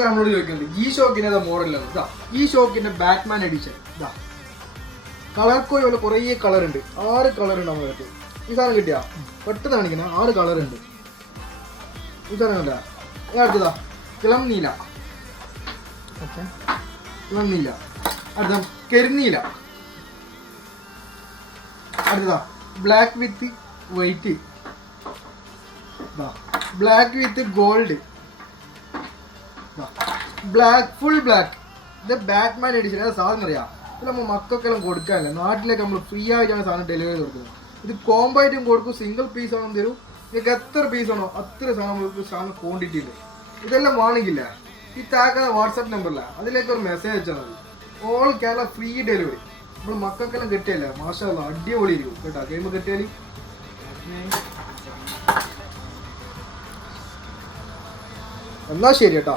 നമ്മളോട് ചോദിക്കുന്നുണ്ട് ഈ ഷോക്കിന്റെ മോഡലാണ് ഇതാ. ഈ ഷോക്കിന്റെ ബാറ്റ്മാൻ എഡിഷൻ ഇതാ. കളർ കോയി പോലെ കുറേ കളർ ഉണ്ട്. 6 കളർ ഉണ്ട് നമ്മളടുത്ത്. ഈ സാധനം കിട്ടിയാ പെട്ടെന്ന് കാണിക്കണ 6 കളർ ഉണ്ട്. ഈ സാധനം കണ്ടാ അടുത്തതാ ഇളം നീല. ഇളം നീല. അടുത്ത കരിനീല. അടുത്തതാ black with white. Black with gold. Black full black. ഇത് ബാറ്റ്മാൻ എഡിഷൻ. ഏതാ സാധനം അറിയാം. ഇത് നമ്മൾ മക്കൾക്കെല്ലാം കൊടുക്കാനില്ല. നാട്ടിലേക്ക് നമ്മൾ ഫ്രീ ആയിട്ടാണ് സാധനം ഡെലിവറി കൊടുക്കുന്നത്. ഇത് കോംബോ ആയിട്ടും കൊടുക്കും. സിംഗിൾ പീസ് ആണെന്ന് തരും. നിങ്ങൾക്ക് എത്ര പീസ് ആണോ അത്ര സാധനം ക്വാണ്ടിറ്റി ഉണ്ട്. ഇതെല്ലാം വാങ്ങിക്കില്ല ഈ താക്കുന്ന വാട്സാപ്പ് നമ്പറില്ല, അതിലേക്ക് ഒരു മെസ്സേജ് അയച്ചാൽ മതി. All Kerala free delivery. നമ്മൾ മക്കൾക്കെല്ലാം കിട്ടിയല്ല. മാഷാ അല്ലാ അടിപൊളി ഇരിക്കും കേട്ടോ. ഗെയിം കിട്ടിയാൽ എന്നാ ശരി കേട്ടോ.